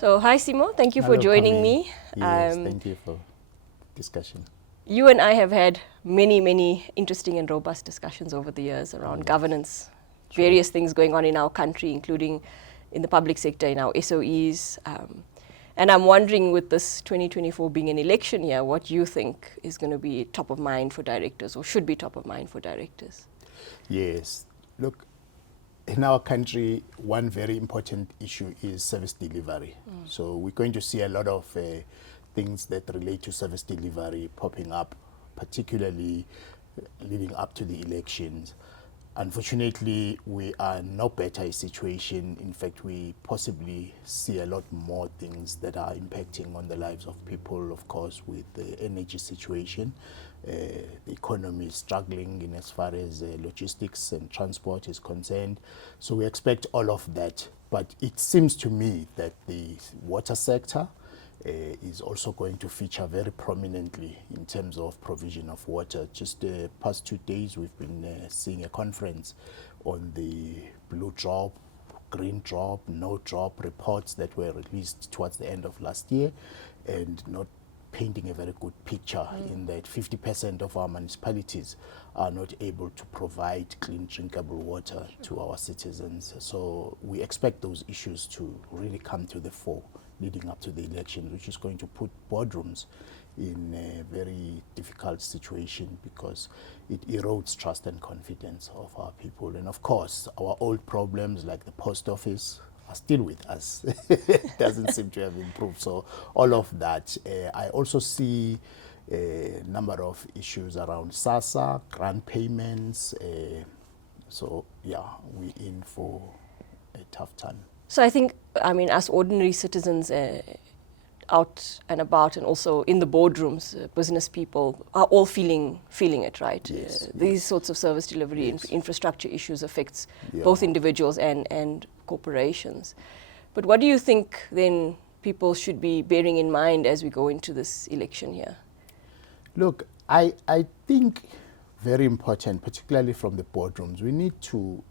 So, hi Simo, thank you for Hello, joining Parmi. me. Yes, thank you for discussion. You and I have had many interesting and robust discussions over the years around governance, various things going on in our country, including in the public sector, in our SOEs. And I'm wondering, with this 2024 being an election year, what you think is going to be top of mind for directors, or should be top of mind for directors? Yes, look, in our country, one very important issue is service delivery. So we're going to see a lot of things that relate to service delivery popping up, particularly leading up to the elections. Unfortunately, we are no better a situation. In fact, we possibly see a lot more things that are impacting on the lives of people, of course, with the energy situation. The economy is struggling in as far as logistics and transport is concerned. So we expect all of that. But it seems to me that the water sector is also going to feature very prominently in terms of provision of water. Just the past 2 days, we've been seeing a conference on the blue drop, green drop, no drop reports that were released towards the end of last year, and not painting a very good picture in that 50% of our municipalities are not able to provide clean drinkable water to our citizens. So we expect those issues to really come to the fore leading up to the elections, which is going to put boardrooms in a very difficult situation because it erodes trust and confidence of our people. And of course, our old problems like the post office are still with us. It doesn't seem to have improved. So all of that. I also see a number of issues around SASA, grant payments. So yeah, we're in for a tough time. So I think, I mean, us ordinary citizens out and about and also in the boardrooms, business people are all feeling it, right? Yes, These sorts of service delivery infrastructure issues affects both individuals and corporations. But what do you think then people should be bearing in mind as we go into this election here? Look, I think very important, particularly from the boardrooms, we need to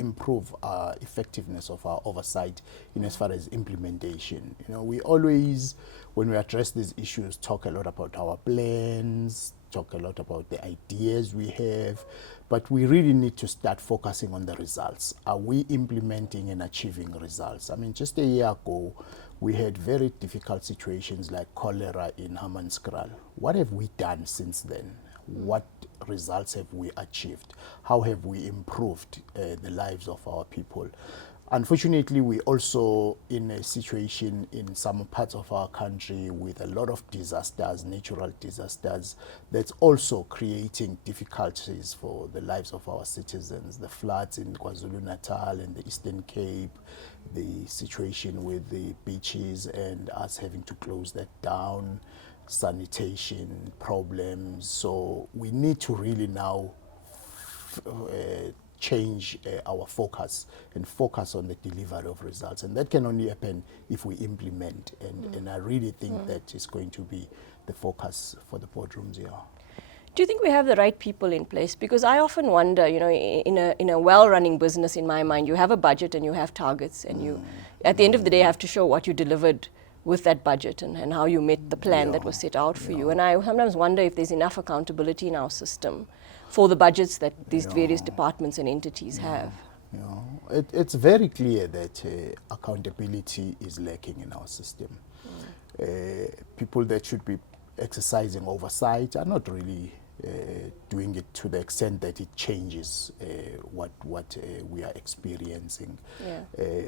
improve our effectiveness of our oversight in as far as implementation. You know, we always, when we address these issues, talk a lot about our plans, talk a lot about the ideas we have, but we really need to start focusing on the results. Are we implementing and achieving results? I mean, just a year ago, we had very difficult situations like cholera in Hammanskraal. What have we done since then? What results have we achieved? How have we improved the lives of our people? Unfortunately, we also in a situation in some parts of our country with a lot of disasters, natural disasters, that's also creating difficulties for the lives of our citizens. The floods in KwaZulu-Natal and the Eastern Cape, the situation with the beaches and us having to close that down, sanitation problems. So we need to really now change our focus and focus on the delivery of results. And that can only happen if we implement. And I really think that is going to be the focus for the boardrooms here. Do you think we have the right people in place? Because I often wonder, you know, in a well-running business, in my mind, you have a budget and you have targets, and you, at the end of the day, have to show what you delivered with that budget and how you met the plan that was set out for you. And I sometimes wonder if there's enough accountability in our system for the budgets that these various departments and entities have. You know, it's very clear that accountability is lacking in our system. People that should be exercising oversight are not really doing it to the extent that it changes what we are experiencing.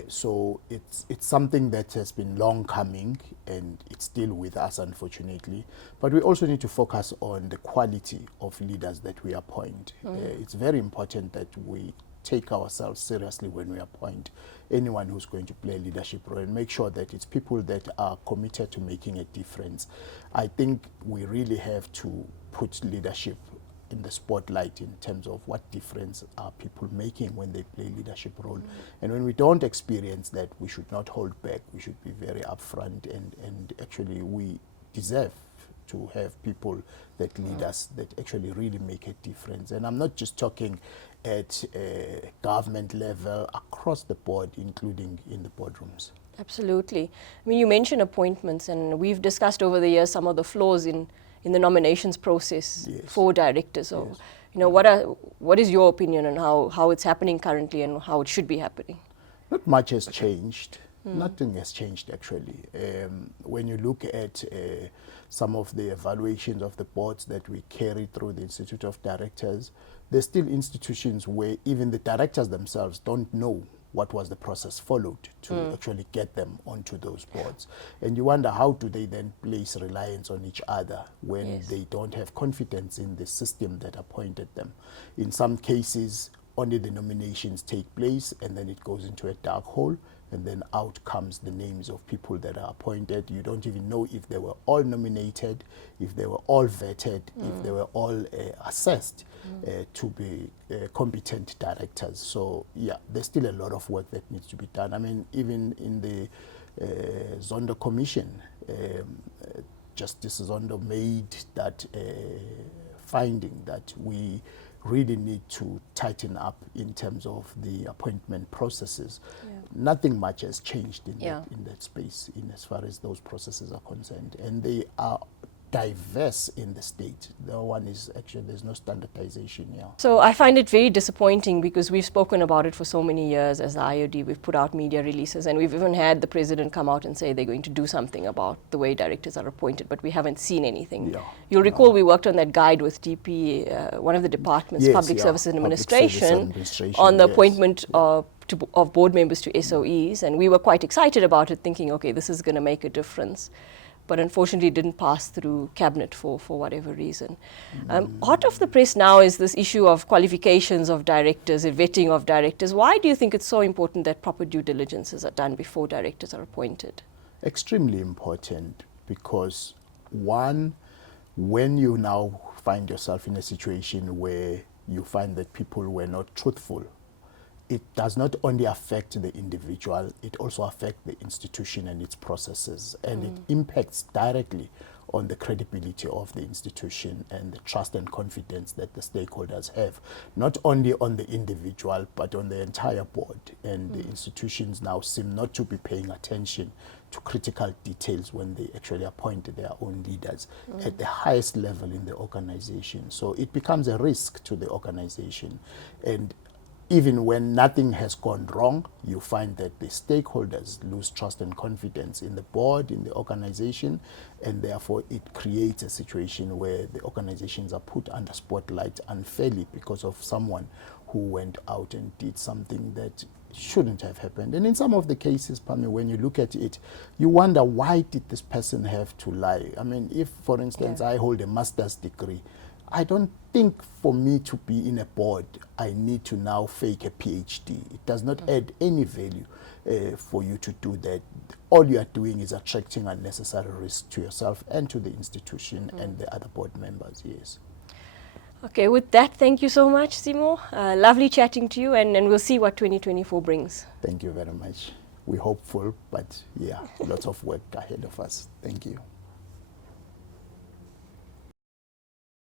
So it's something that has been long coming and it's still with us, unfortunately. But we also need to focus on the quality of leaders that we appoint. It's very important that we take ourselves seriously when we appoint anyone who's going to play a leadership role and make sure that it's people that are committed to making a difference. I think we really have to put leadership in the spotlight in terms of what difference are people making when they play leadership role. And when we don't experience that, we should not hold back. We should be very upfront and actually we deserve to have people that lead us that actually really make a difference. And I'm not just talking at government level, across the board, including in the boardrooms. Absolutely. I mean, you mentioned appointments, and we've discussed over the years some of the flaws in the nominations process for directors. So, you know, what is your opinion on how it's happening currently and how it should be happening? Not much has changed. Nothing has changed, actually. When you look at some of the evaluations of the boards that we carry through the Institute of Directors, there's still institutions where even the directors themselves don't know what was the process followed to actually get them onto those boards. And you wonder, how do they then place reliance on each other when they don't have confidence in the system that appointed them? In some cases, only the nominations take place and then it goes into a dark hole, and then out comes the names of people that are appointed. You don't even know if they were all nominated, if they were all vetted, if they were all assessed to be competent directors. So yeah, there's still a lot of work that needs to be done. I mean, even in the Zondo Commission, Justice Zondo made that finding that we really need to tighten up in terms of the appointment processes. Nothing much has changed in that space in as far as those processes are concerned, and they are diverse in the state. The one is actually, there's no standardization here. So I find it very disappointing because we've spoken about it for so many years as the IOD. We've put out media releases, and we've even had the president come out and say they're going to do something about the way directors are appointed, but we haven't seen anything. You'll recall we worked on that guide with DP, one of the departments, Public Services and Administration, on the appointment of board members to SOEs, and we were quite excited about it, thinking, okay, this is going to make a difference. But unfortunately it didn't pass through cabinet for whatever reason. Hot off the press now is this issue of qualifications of directors, vetting of directors. Why do you think it's so important that proper due diligences are done before directors are appointed? Extremely important, because one, when you now find yourself in a situation where you find that people were not truthful, it does not only affect the individual, it also affects the institution and its processes, and it impacts directly on the credibility of the institution and the trust and confidence that the stakeholders have, not only on the individual, but on the entire board. And the institutions now seem not to be paying attention to critical details when they actually appoint their own leaders at the highest level in the organization. So it becomes a risk to the organization. And even when nothing has gone wrong, you find that the stakeholders lose trust and confidence in the board, in the organization, and therefore it creates a situation where the organizations are put under spotlight unfairly because of someone who went out and did something that shouldn't have happened. And in some of the cases, Parmi, when you look at it, you wonder, why did this person have to lie? I mean, if, for instance, I hold a master's degree, I don't think for me to be in a board, I need to now fake a PhD. It does not add any value for you to do that. All you are doing is attracting unnecessary risk to yourself and to the institution and the other board members, yes. Okay, with that, thank you so much, Simo. Lovely chatting to you, and we'll see what 2024 brings. Thank you very much. We're hopeful, but yeah, lots of work ahead of us. Thank you.